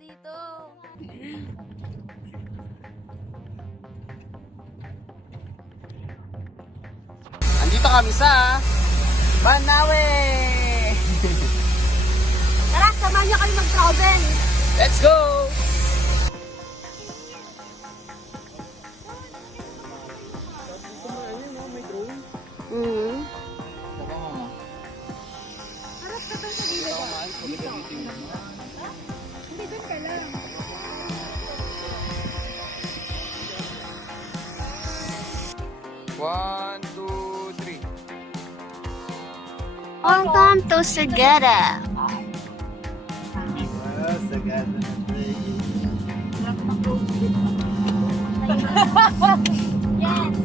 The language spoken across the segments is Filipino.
dito. Andito kami sa Banawe! Tara, samahan niyo kami mag-travel. Let's go! Harap ka ba sa dito? Hindi, doon ka lang. One, two, three. Welcome to Sagada. Yes.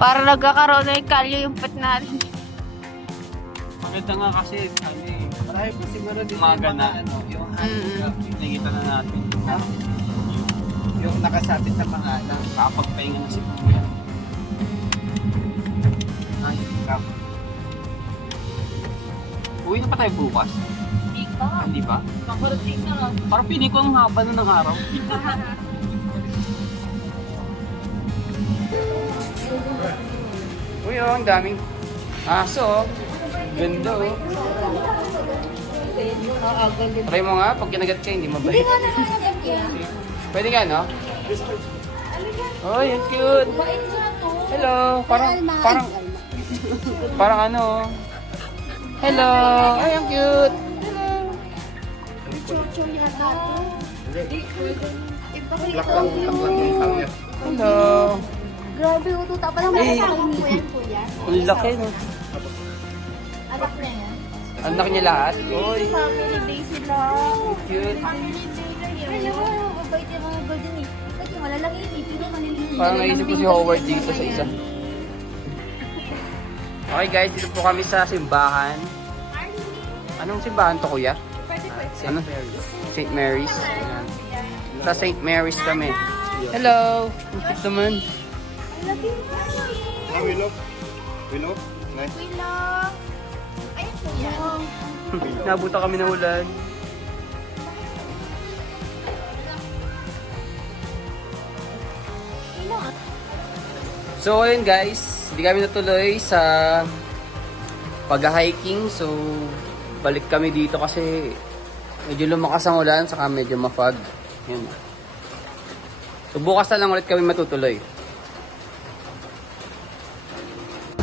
Para nagkakaroon na yung kalyo yung pet natin. Maganda nga kasi Marami po siguro dito umaga na yung nakikita na natin. yung nakasabit na pangalan. Kapagpahinga na si Kuya. Ay, kap. Uwi na pa tayo bukas? Hindi ka. Hindi ba? Makarating na lang. Parang pinig ko ang haba na ng araw. Uy, oh, ang daming aso. Ganda, oh. Try mo nga, pag kinagat ka, hindi mabait. Hindi nga nakakagam yan. Pwede nga, no? Oh, yung cute. Bait nga to. Hello, parang ano. Hello, ay, ang cute. Chucho yata to. Hello. Grabe, ututa pa lang Eh. sa akin mo yan, kuya. Ang laki, no? Anak na yan. Anak niya lahat. Uy, Family day sila. cute. Family day na yun. Alam mo, mabait yung mga golden eh. Kasi malalaki yun eh. Pero maliliit. Parang naisip ko si Howard dito sa isa. Okay guys, dito po kami sa simbahan. Anong simbahan to, kuya? Ano? St. Mary's. Ayan. Sa St. Mary's kami. Hello! Ang cute naman. Willow? Willow? Willow. Ayun po yan. Nabuta kami ng ulan. So ayun guys, hindi kami natuloy sa pag-hiking. So balik kami dito kasi medyo lumakas ang ulan saka medyo mafog. Yun. So bukas na lang ulit kami matutuloy.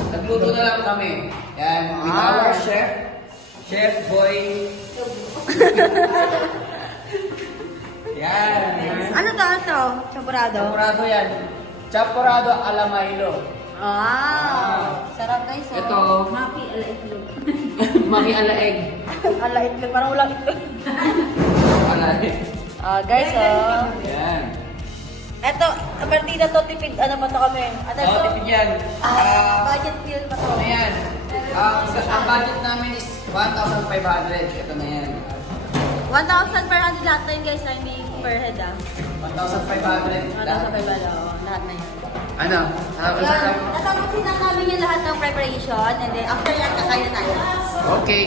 Nagluto na lang kami. Yan, with our chef, Chef Boy. Yan. Ano to? Champurado? Chaporado yan. Chaporado ala Milo. Sarap guys. Oh. Ito. Maki ala itlog. Maki ala egg. Ala itlog. Parang ulang itlog. Ala egg. Guys, oh. Yan. Eto, partida to, tipid. Ano ba to kami? Ano Oo, to? tipid yan. Budget meal pa to. Ano yan? Ang budget namin is 1,500. Ito na yan. 1,000 per hand lahat na yun guys. I mean, per head 1,500. 1,500, lahat na yun. Ano? Yan, natapusin na namin yung lahat ng preparation and then after yan, kakain na tayo. Okay.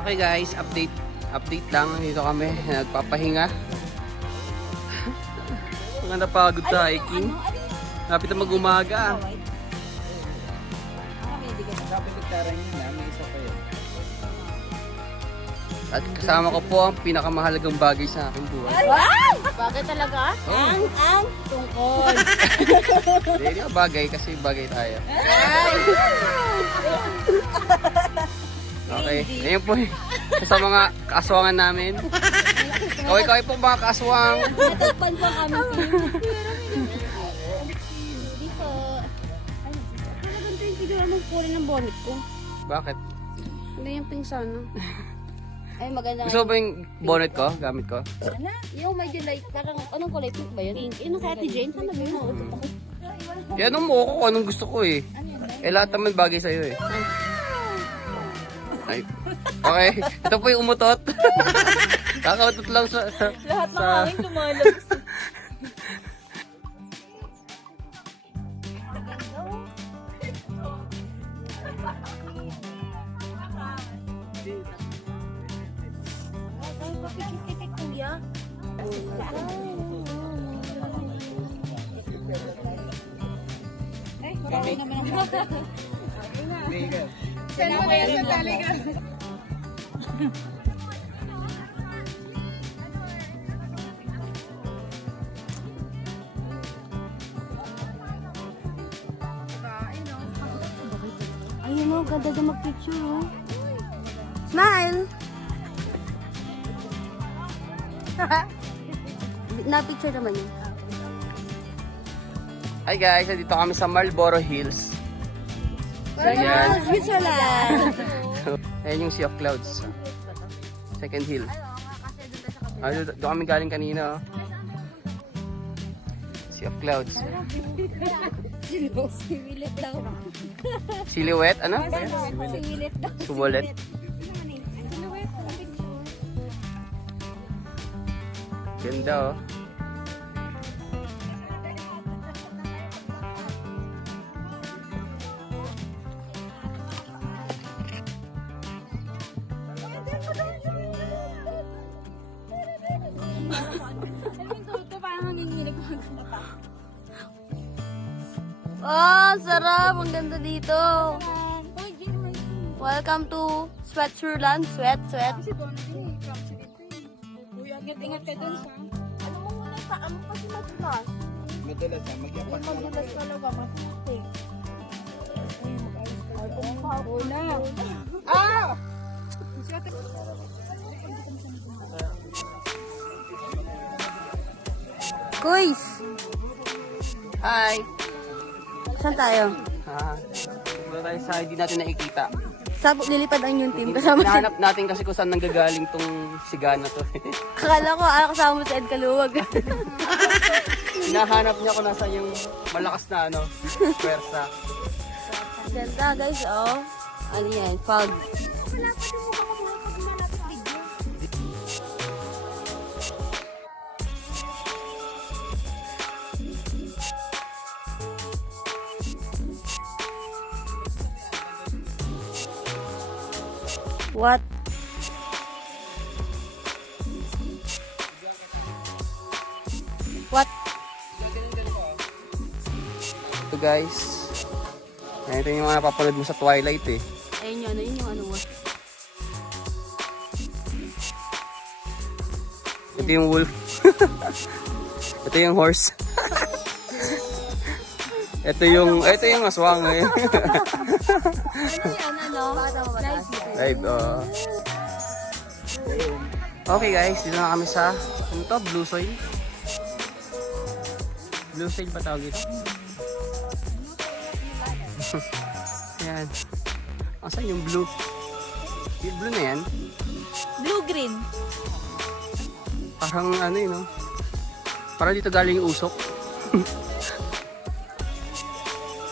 Okay guys, update lang. Dito kami, nagpapahinga. Mga napagod sa hiking. Lapit na mag-umaga. At kasama ko po ang pinakamahalagang bagay sa aking buhay. Wow! Bagay talaga? Oh. Ang tungkol. Hindi na bagay kasi bagay tayo. Okay, ayun po sa mga kaaswangan namin. Kaway-kaway po mga kaaswang. Natagpan po kami. Dito. Ay, talagang ito yung pinura ng kulay ng bonnet ko. Bakit? Hindi yung pink sana. Ay, maganda. Gusto mo ba yung bonnet ko? Gamit ko? Ano? Yung medyo light. Parang, anong kulay? Pink ba yun? Pink. Yun ang kay Ate Jane. Ano ba yun? Yan mo ako kung anong gusto ko eh. Eh lahat naman bagay sa'yo eh. Ay. Okay, ito po yung umutot. Kakautot lang sa... Lahat ng hangin lumalabas. Ayun mo, ganda na mag-picture oh. Smile! Na-picture naman yun. Hi guys, dito kami sa Marlboro Hills. So, yan. Switzerland! Ayan yung Sea of Clouds. Second hill. Doon kami galing kanina. Oh. Sea of Clouds. Siwilit daw. Silhouette, ano? Siwilit daw. Suwalet. Ganda oh. Oh, sarap! Ang ganda dito. Welcome to Switzerland. Sweat. Ingat ka dun sa... Ano mo muna sa ano kasi matulas? Madalas ha, magyapak ka lang. Matulas talaga, matulas. Ah! Kuys! Hi! Saan tayo? Wala tayo sa hindi natin nakikita. Sabog lilipad ang yung team. Kasama si... Hinahanap natin kasi kung saan nanggagaling tong siga na to. Akala ko, kasama mo si Ed Kaluwag. Hinahanap niya kung nasa yung malakas na ano, pwersa. Ganda guys, oh. Ano yan? Fog. What? What? So guys, ito yung mga napapanood mo sa Twilight eh. Ayun yun, ayun yung ano mo. Ito yung wolf. Ito yung horse. ito yung aswang eh. Right, okay guys, dito na kami sa ano to? Blue Soil. Blue Soil ba tawag ito? Ayan. Asan yung blue? Yung blue na yan? Blue-green. Parang ano yun, no? Parang dito galing yung usok.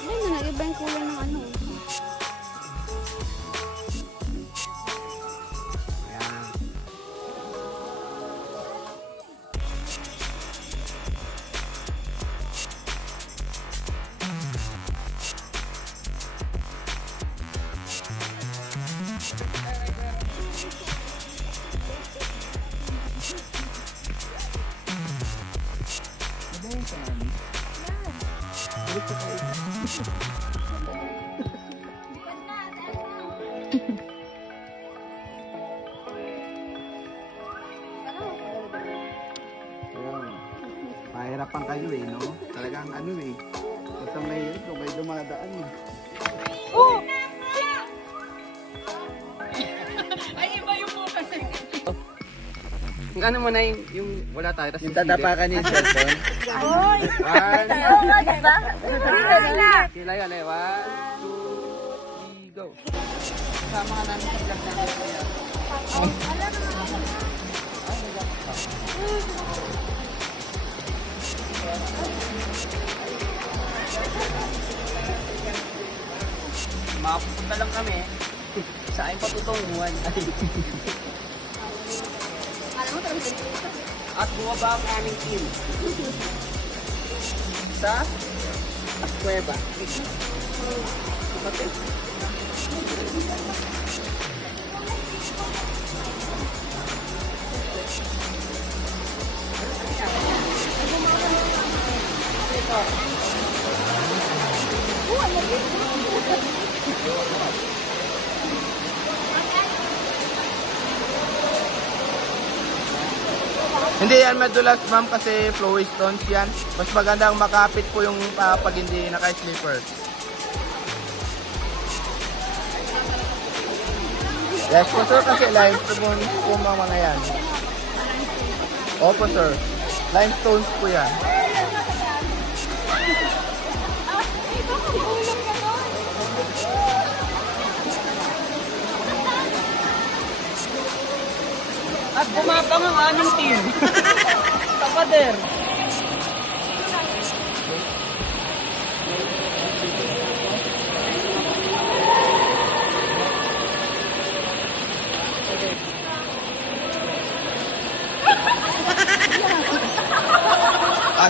Ayun na, nag-iba yung kulay ng ano. Ayan. Mahirapan kayo eh, no? Talagang ano eh. Basta may dumadaan eh. Yung ano mo na yung wala tayo. Tas Yung tatapakan yung cellphone. One. Sila yun eh. 1, 2, 3, go. Kasama ka namin sa vlog namin. Makapunta lang kami. Saan patutunguhan? At bumaba ang aming team. Sa Cueva. Okay. Ano Hindi yan madulas ma'am kasi flowy stones yan. Mas magandang makapit po yung pag hindi naka-slipper. Yes po sir, kasi limestone po mga yan. Opo sir, limestones po yan. At bumabang ang aming team. Kapader.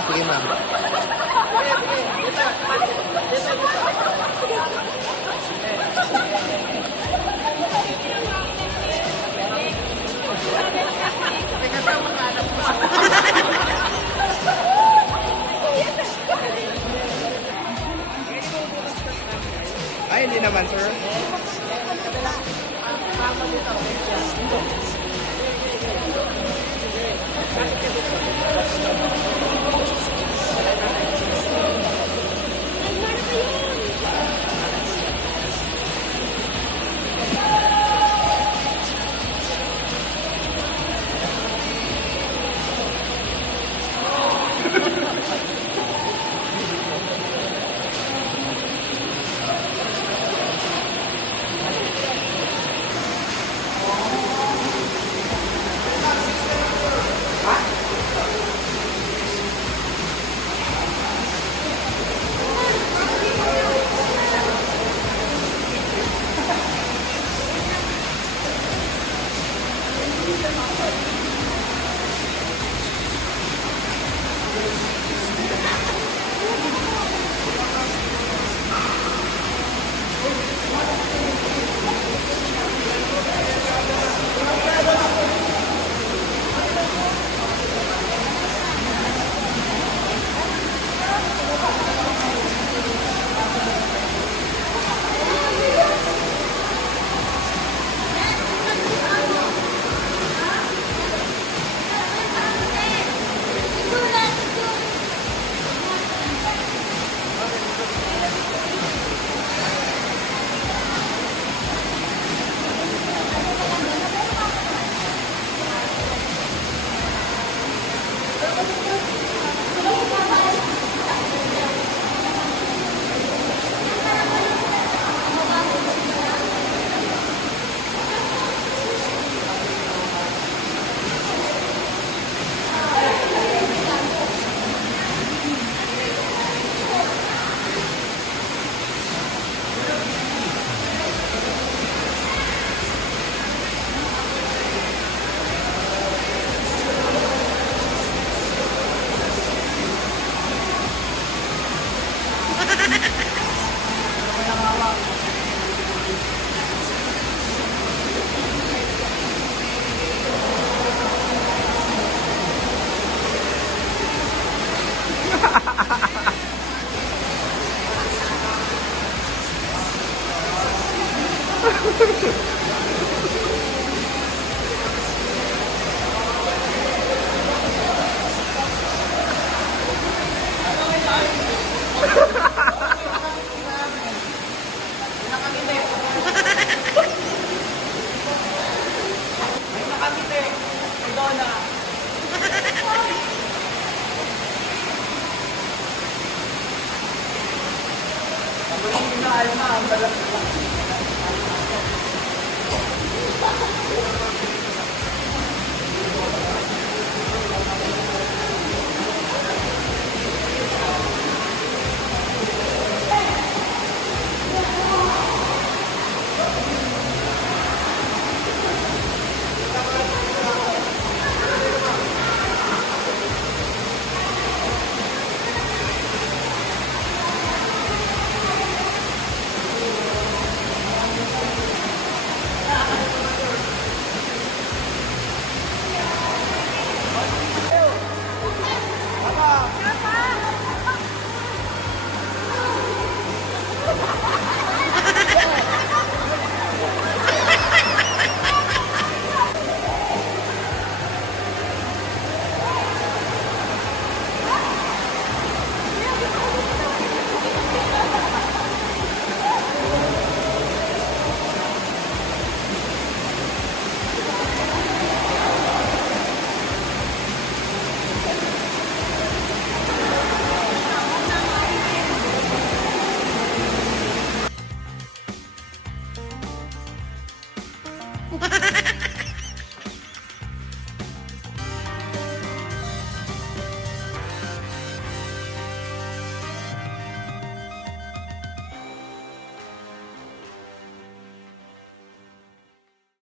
Sige ma'am. Ay, hindi naman sir. Ang